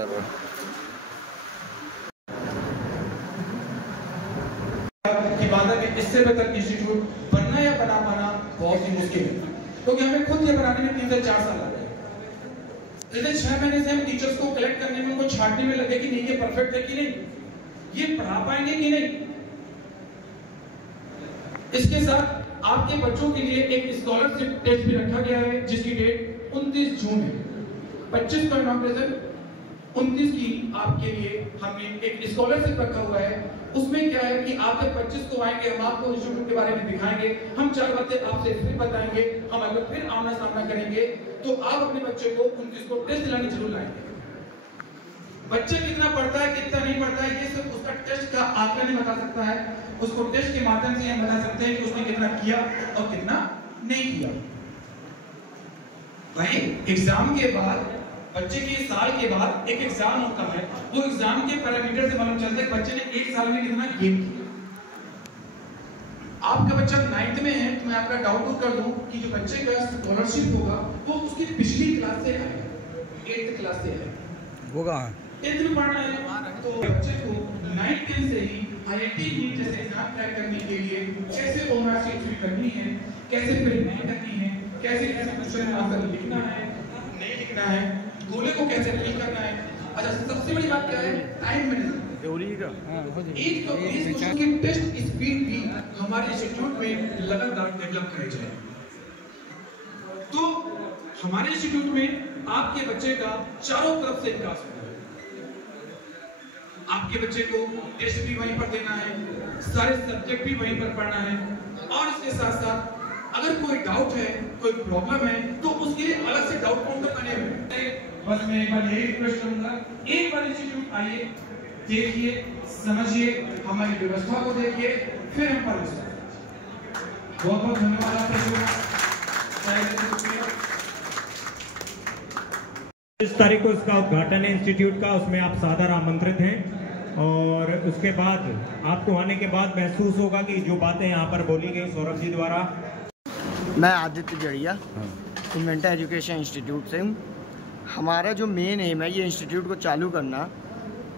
कर रहे हैं। कि बांदा के इससे बेहतर इंस्टीट्यूट बनना या बना पाना बहुत ही मुश्किल है, क्योंकि हमें खुद ये बनाने में 3 से 4 साल लग गए। इतने 6 महीने से हम टीचर्स को कलेक्ट करने में, उनको छांटने में लगे कि नहीं ये परफेक्ट है कि नहीं, ये पढ़ा पाएंगे कि नहीं। इसके साथ आपके बच्चों के लिए एक स्कॉलरशिप टेस्ट भी रखा गया है, जिसकी डेट 29 जून है। 25 का इनॉग्रेशन, 29 की आपके लिए हमने एक स्कॉलरशिप रखा हुआ है। उसमें क्या है कि आप जब 25 को आएंगे, हम आपको इंस्टीट्यूट के बारे में दिखाएंगे, हम 4 बातें आपसे फिर बताएंगे, हम अगर फिर आमना सामना करेंगे, तो आप अपने बच्चे को 29 को टेस्ट दिलाने जरूर लाएंगे। बच्चे कितना पढ़ता है कितना नहीं पढ़ता है, ये सिर्फ उसका टेस्ट का आंकड़ा नहीं बता सकता है। उसको टेस्ट के माध्यम से हम बता सकते हैं कि उसने कितना किया और कितना नहीं किया। भाई एग्जाम के बाद, बच्चे के साल के बाद एक एग्जाम होता है, वो एग्जाम के पैरामीटर से मालूम चलता है कि बच्चे ने 1 साल में कितना गेन किया। आपका बच्चा 9th में है, तो मैं आपका डाउट दूर कर दूं कि जो बच्चे का स्कॉलरशिप होगा वो उसकी पिछली क्लास से है, 8th क्लास से है, होगा 10th में पढ़ना है। तो बच्चे को 9th 10th से ही IIT नीट जैसे एग्जाम क्रैक करने के लिए कैसे ओनर सीट करनी है, कैसे प्रिपेयर करनी है, कैसे क्वेश्चन आंसर लिखना है, नहीं लिखना है, गोले को कैसे फिल करना है। अच्छा, सबसे बड़ी बात क्या है, टाइम मैनेजमेंट। एक तो इस क्वेश्चन की टेस्ट स्पीड भी हमारे इंस्टीट्यूट में लगातार डेवलप करी जाए। तो हमारे इंस्टीट्यूट में आपके बच्चे का चारों तरफ से विकास होगा। आपके बच्चे को टेस्ट भी वहीं पर देना है, सारे सब्जेक्ट भी वहीं पर पढ़ना है, और इसके साथ साथ अगर कोई डाउट है, कोई प्रॉब्लम है, तो उसके लिए अलग से डाउट काउंटर बने हुए हैं। बस मैं एक बार यही रिक्वेस्ट करूंगा, एक बार इंस्टीट्यूट आइए, देखिए, समझिए, हमारी व्यवस्था को देखिए, फिर हम पढ़ सकते हैं। बहुत बहुत धन्यवाद आपका। इस तारीख को इसका उद्घाटन है इंस्टीट्यूट का, उसमें आप सादर आमंत्रित हैं। और उसके बाद आपको आने के बाद महसूस होगा कि जो बातें यहाँ पर बोली गई सौरभ जी द्वारा। मैं Aditya Jadiya inventor education institute से हूँ। हमारा जो मेन एम है ये इंस्टीट्यूट को चालू करना,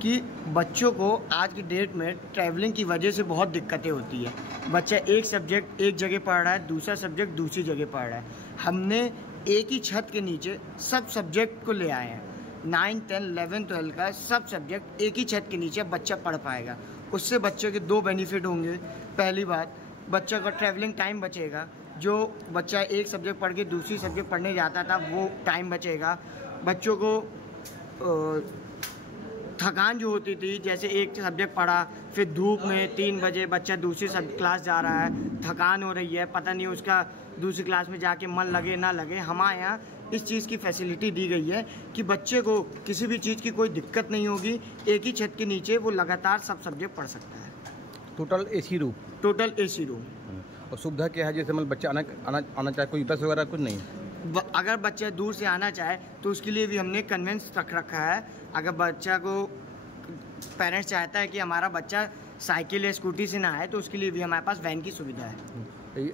कि बच्चों को आज की डेट में ट्रैवलिंग की वजह से बहुत दिक्कतें होती है। बच्चा एक सब्जेक्ट एक जगह पढ़ रहा है, दूसरा सब्जेक्ट दूसरी जगह पढ़ रहा है। हमने एक ही छत के नीचे सब सब्जेक्ट को ले आए हैं। 9, 10, 11, 12 का सब सब्जेक्ट एक ही छत के नीचे बच्चा पढ़ पाएगा। उससे बच्चे के 2 बेनिफिट होंगे। पहली बात, बच्चा का ट्रैवलिंग टाइम बचेगा। जो बच्चा एक सब्जेक्ट पढ़ के दूसरी सब्जेक्ट पढ़ने जाता था वो टाइम बचेगा। बच्चों को थकान जो होती थी, जैसे एक सब्जेक्ट पढ़ा, फिर धूप में 3 बजे बच्चा दूसरी क्लास जा रहा है, थकान हो रही है, पता नहीं उसका दूसरी क्लास में जाके मन लगे ना लगे। हमारे यहाँ इस चीज़ की फैसिलिटी दी गई है कि बच्चे को किसी भी चीज़ की कोई दिक्कत नहीं होगी। एक ही छत के नीचे वो लगातार सब सब्जेक्ट पढ़ सकता है। Total AC room? Total AC room. और सुविधा क्या है, जैसे मतलब बच्चा आना चाहे, कोई बस वगैरह कुछ नहीं? अगर बच्चा दूर से आना चाहे तो उसके लिए भी हमने कन्वेंस रख रखा है। अगर बच्चा को पेरेंट्स चाहता है कि हमारा बच्चा साइकिल या स्कूटी से ना आए, तो उसके लिए भी हमारे पास वैन की सुविधा है।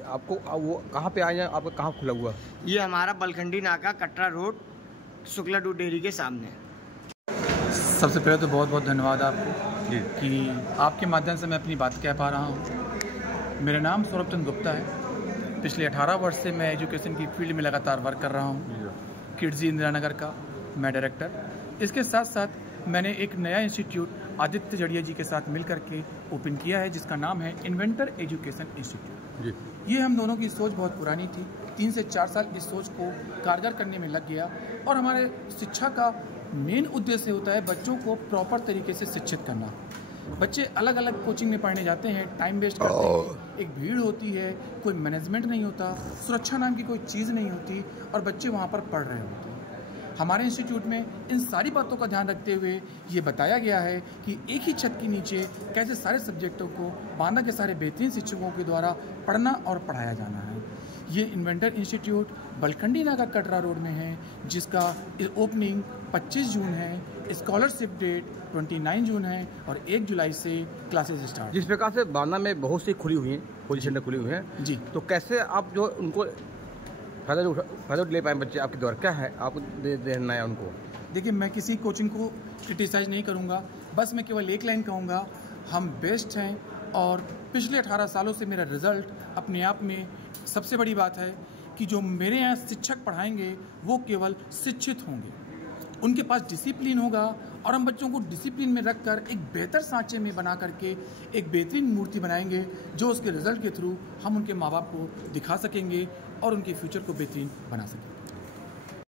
आपको वो कहाँ पे आए हैं, आपका कहाँ खुला हुआ? ये हमारा बलखंडी नाका, कटरा रोड, शुक्ला दूध डेयरी के सामने। सबसे पहले तो बहुत बहुत धन्यवाद आपको जी कि आपके माध्यम से मैं अपनी बात कह पा रहा हूँ। मेरा नाम सौरभ चंद्र गुप्ता है। पिछले 18 वर्ष से मैं एजुकेशन की फील्ड में लगातार वर्क कर रहा हूँ। किड्जी इंदिरा नगर का मैं डायरेक्टर। इसके साथ साथ मैंने एक नया इंस्टीट्यूट आदित्य जड़िया जी के साथ मिल करके ओपन किया है, जिसका नाम है इन्वेंटर एजुकेशन इंस्टीट्यूट। ये हम दोनों की सोच बहुत पुरानी थी। 3 से 4 साल इस सोच को कारगर करने में लग गया। और हमारे शिक्षा का मेन उद्देश्य होता है बच्चों को प्रॉपर तरीके से शिक्षित करना। बच्चे अलग अलग कोचिंग में पढ़ने जाते हैं, टाइम वेस्ट करते हैं, एक भीड़ होती है, कोई मैनेजमेंट नहीं होता, सुरक्षा नाम की कोई चीज़ नहीं होती, और बच्चे वहाँ पर पढ़ रहे होते हैं। हमारे इंस्टीट्यूट में इन सारी बातों का ध्यान रखते हुए ये बताया गया है कि एक ही छत के नीचे कैसे सारे सब्जेक्टों को बांदा के सारे बेहतरीन शिक्षकों के द्वारा पढ़ना और पढ़ाया जाना है। ये इन्वेंटर इंस्टीट्यूट बलखंडी नाका कटरा रोड में है, जिसका ओपनिंग 25 जून है, स्कॉलरशिप डेट 29 जून है, और 1 जुलाई से क्लासेस स्टार्ट। जिस प्रकार से बांदा में बहुत सी खुली हुई हैं, कोचिंग सेंटर खुली हुई हैं जी, तो कैसे आप जो उनको फ़ायदा ले पाएँ बच्चे आपके द्वारा, क्या है आपको देना है उनको? देखिए, मैं किसी कोचिंग को क्रिटिसाइज नहीं करूँगा, बस मैं केवल एक लाइन कहूँगा, हम बेस्ट हैं और पिछले 18 सालों से मेरा रिज़ल्ट अपने आप में सबसे बड़ी बात है कि जो मेरे यहाँ शिक्षक पढ़ाएंगे वो केवल शिक्षित होंगे, उनके पास डिसिप्लिन होगा और हम बच्चों को डिसिप्लिन में रखकर एक बेहतर सांचे में बना करके एक बेहतरीन मूर्ति बनाएंगे जो उसके रिज़ल्ट के थ्रू हम उनके माँ बाप को दिखा सकेंगे और उनके फ्यूचर को बेहतरीन बना सकेंगे।